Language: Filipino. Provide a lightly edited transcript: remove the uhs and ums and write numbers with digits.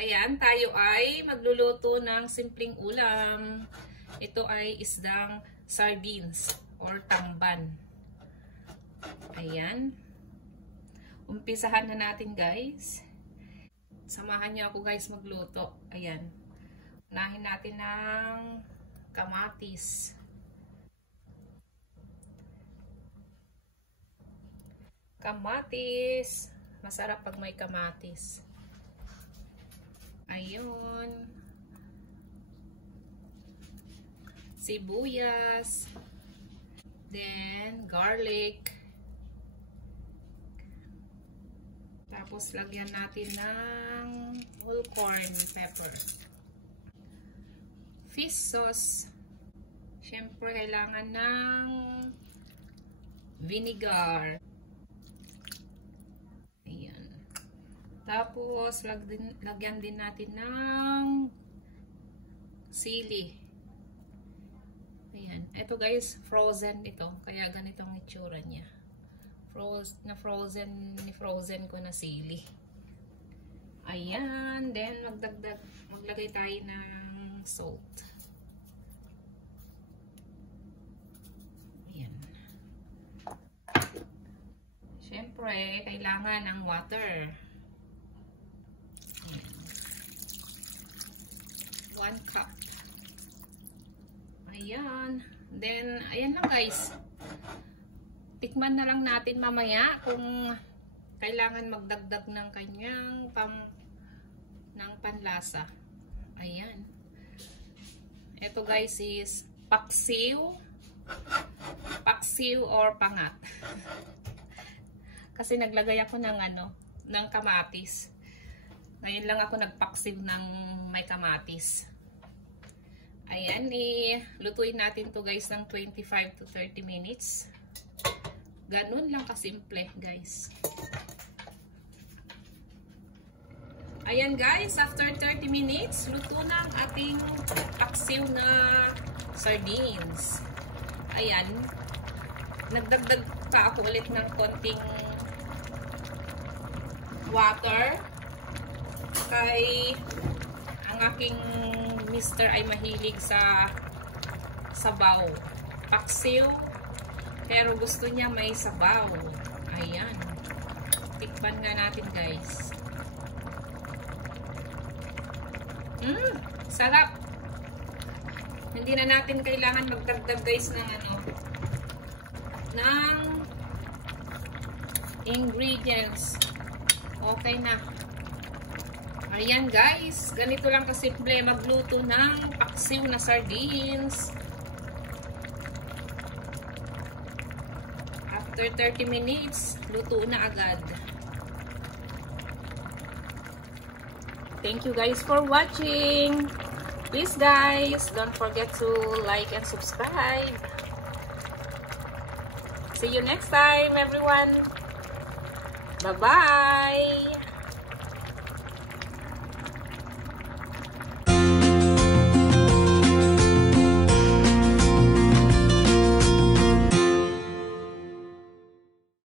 Ayan, tayo ay magluluto ng simpleng ulam. Ito ay isdang sardines or tamban. Ayan. Umpisahan na natin, guys. Samahan niyo ako, guys, magluto. Ayan. Unahin natin ng kamatis. Kamatis. Masarap pag may kamatis. Ayun. Sibuyas. Then, garlic. Tapos, lagyan natin ng whole corn pepper. Fish sauce. Siyempre, kailangan ng vinegar. Tapos, lagyan din natin ng sili. Ayan. Ito, guys, frozen ito. Kaya ganito ang itsura niya. Frozen ko na sili. Ayan. Then, maglagay tayo ng salt. Ayan. Siyempre, kailangan ng water. 1 cup. Ayan. Then, ayan lang, guys. Tikman na lang natin mamaya kung kailangan magdagdag ng kanyang panlasa. Ayan. Ito, guys, is paksiw. Paksiw or pangat. Kasi naglagay ako ng kamatis. Ngayon lang ako nagpaksiw ng may kamatis. Ayan, lutuin natin to, guys, ng 25 to 30 minutes. Ganun lang kasimple, guys. Ayan, guys, after 30 minutes, luto na ang ating paksiw na sardines. Ayan, nagdagdag pa ako ulit ng konting water. Kay ang aking mister ay mahilig sa sabaw. Paksiw, pero gusto niya may sabaw. Ayan. Tikman nga natin, guys. Sarap. Hindi na natin kailangan magdagdag, guys, ng ingredients. Okay na. Ayan, guys, ganito lang kasimple magluto ng paksiw na sardines. After 30 minutes, luto na agad. Thank you, guys, for watching. Please, guys, don't forget to like and subscribe. See you next time, everyone. Bye-bye.